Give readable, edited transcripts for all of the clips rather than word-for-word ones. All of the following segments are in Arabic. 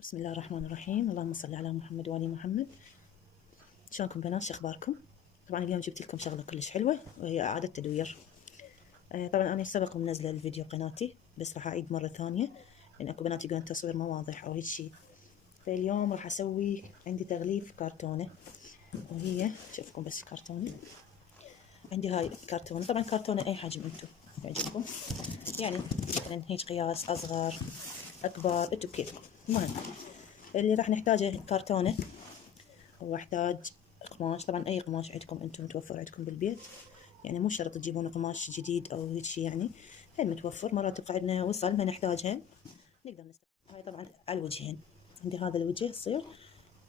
بسم الله الرحمن الرحيم. اللهم صل على محمد وآل محمد. شلونكم بنات؟ شو اخباركم؟ طبعا اليوم جبت لكم شغله كلش حلوه وهي اعاده تدوير. طبعا انا سبق ومنزله الفيديو قناتي، بس راح اعيد مره ثانيه لان اكو بنات يقولون التصوير ما واضح او هيك شيء. فاليوم راح اسوي عندي تغليف كرتونه، وهي شوفكم بس الكرتونه. عندي هاي كرتونه، طبعا كرتونه اي حجم انتم يعجبكم، يعني مثلا هيك قياس اصغر اكبر انتم بكيفكم. المهم اللي راح نحتاجه كرتونه، واحتاج قماش. طبعا اي قماش عندكم انتم متوفر عندكم بالبيت، يعني مو شرط تجيبون قماش جديد او هيك شيء، يعني هاي متوفر. مرات تبقى عندنا وصل ما نحتاجها نقدر نستخدم. هاي طبعا على الوجهين، عندي هذا الوجه يصير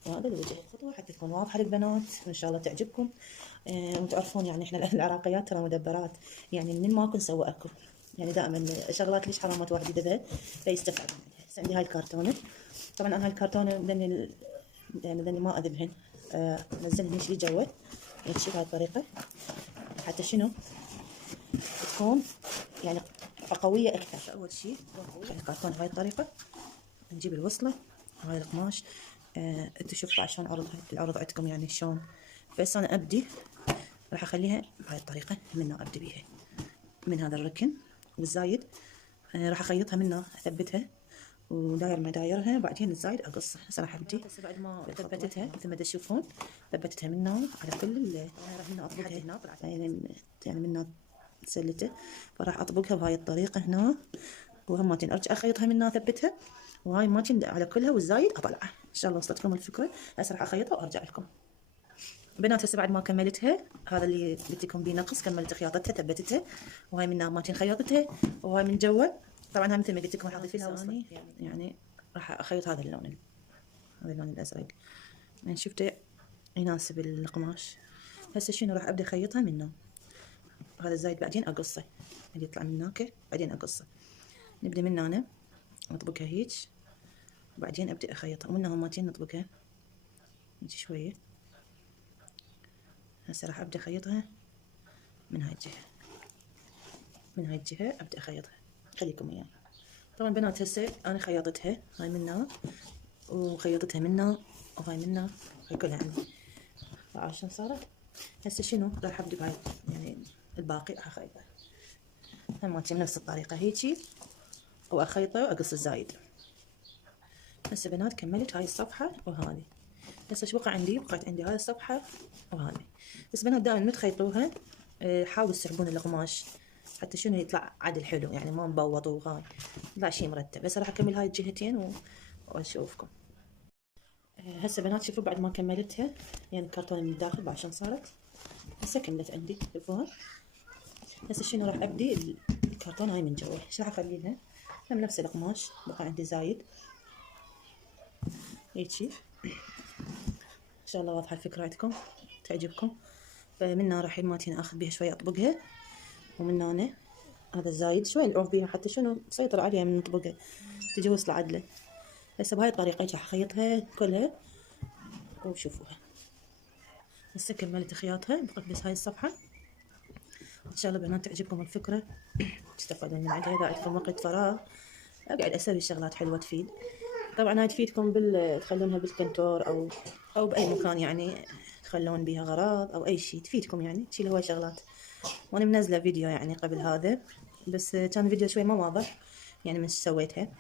وهذا الوجه. خطوه حتى تكون واضحه للبنات وان شاء الله تعجبكم. وتعرفون يعني احنا العراقيات ترى مدبرات، يعني من ماكو نسوي اكو، يعني دائما شغلات ليش حرامات واحد يدبها فيستفاد منها. هسه عندي هاي الكرتونه. طبعا انا هاي الكرتونه يعني ما اذبهن، نزلهن شي جوا هيك بهاي الطريقه، حتى شنو تكون يعني قويه اكثر. اول شي نخلي الكرتونه بهاي الطريقه، نجيب الوصله وهاي القماش. انتو شوفوا عشان العرض عندكم يعني شلون. بس انا ابدي راح اخليها بهاي الطريقه، منها ابدي بيها من هذا الركن والزايد. راح اخيطها منها اثبتها وداير مدايرها، بعدين الزايد اقصه. هسه راح ابدي بعد ما ثبتتها مثل ما تشوفون، ثبتتها منها على كل راح منها اطبقها يعني منها سلته، فراح اطبقها بهاي الطريقه هنا، وهمتين ارجع اخيطها منها اثبتها، وهاي ماتين على كلها والزايد اطلعه. ان شاء الله وصلتكم الفكره. هسه راح اخيطها وارجع لكم بنات. هسه بعد ما كملتها، هذا اللي قلت لكم بيه نقص، كملت خياطتها ثبتتها، وهاي منها ماتين خياطتها، وهاي من جوا. طبعا هاي مثل ما قلت لكم راح اضيف لها يعني راح اخيط هذا اللون، هذا اللون الازرق يعني شفته يناسب القماش. هسه شنو راح ابدا اخيطها منه، هذا الزايد بعدين اقصه اللي يطلع من هناك بعدين اقصه. نبدا من هنا نطبقها هيك، وبعدين ابدا اخيطها، ومن همتين نطبقها هيك شويه. هسه راح ابدا اخيطها من هاي الجهه، من هاي الجهه ابدا اخيطها. خليكم وياي. طبعا بنات هسه انا خيطتها هاي منها، وخيطتها منها، وهاي منها، هاي كلها عندي عشان صارت. هسه شنو راح ابدا بهاي يعني الباقي راح اخيطه هماتي بنفس الطريقه هيجي، واخيطه واقص الزايد. هسه بنات كملت هاي الصفحه وهذه. هسه ايش بقى عندي؟ بقيت عندي هاي الصفحه وهذه. بس بنات دائما ما تخيطوها، حاولوا تسحبون القماش حتى شنو يطلع عدل حلو، يعني ما مبوط وهاي يطلع شيء مرتب. هسه راح اكمل هاي الجهتين واشوفكم. هسه بنات شوفوا بعد ما كملتها، يعني الكرتونه من الداخل بعد شلون صارت. هسه كملت عندي شوفوها. هسه شنو راح ابدي الكرتونه هاي من جوا. ايش راح اخلي لها؟ هم نفس القماش بقى عندي زايد هيجي. ان شاء الله واضحه الفكره عندكم تعجبكم. فمنها راح ماتين اخذ بيها شويه اطبقها، ومن هنا هذا الزايد شوي نعوف بيها حتى شنو نسيطر عليها من نطبقها تجي وصله عدله. هسه بهاي الطريقه راح اخيطها كلها وشوفوها. هسه كملت خياطها، بقت بس هاي الصفحه. ان شاء الله بنات تعجبكم الفكره، تستفادون من عندها. اذا عندكم وقت فراغ اقعد اسوي شغلات حلوه تفيد. طبعا هاي تفيدكم تخلونها بالكنتور او باي مكان، يعني تخلون بيها غراض او اي شيء تفيدكم، يعني تشيل هواي شغلات. وانا منزله فيديو يعني قبل هذا، بس كان فيديو شوي ما واضح يعني من سويتها،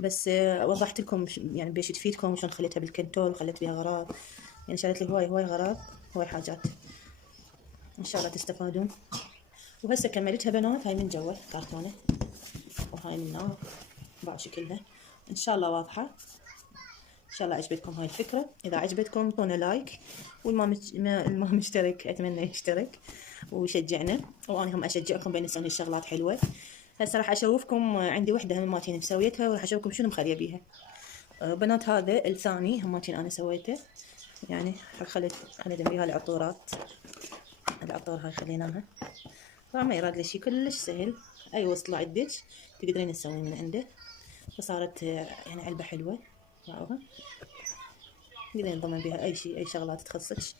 بس وضحت لكم يعني بيش تفيدكم وشلون خليتها بالكنتور وخليت بيها غراض. يعني شالت لي هواي غراض، هواي حاجات، ان شاء الله تستفادون. وهسه كملتها بنات، هاي من جوا كرتونه وهاي من هنا بعد شكلها. ان شاء الله واضحه. ان شاء الله عجبتكم هاي الفكره. اذا عجبتكم اعطونا لايك، والما مشترك اتمنى يشترك ويشجعنا، وانا هم اشجعكم بين نسوي الشغلات حلوه. هسه راح اشوفكم عندي وحده هماتين مسويتها، وراح اشوفكم شنو مخليه بيها. بنات هذا الثاني هماتين انا سويته، يعني خليت بيها العطورات. العطور هاي خليناها. طبعا ما يراد لي شي كلش سهل، اي وصله عندك تقدرين تسوين من عنده. فصارت يعني علبه حلوه راوها، تقدرين تضمن بيها اي شيء، اي شغلات تخصك.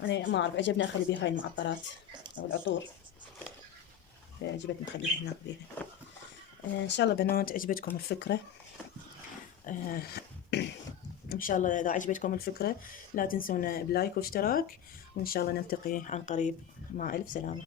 انا ما اعرف عجبني اخلي بيها هاي المعطرات او العطور، عجبتني اخليها هناك بيها. ان شاء الله بنات عجبتكم الفكره. شاء الله إذا عجبتكم الفكرة لا تنسون بلايك واشتراك، وإن شاء الله نلتقي عن قريب. مع ألف سلامة.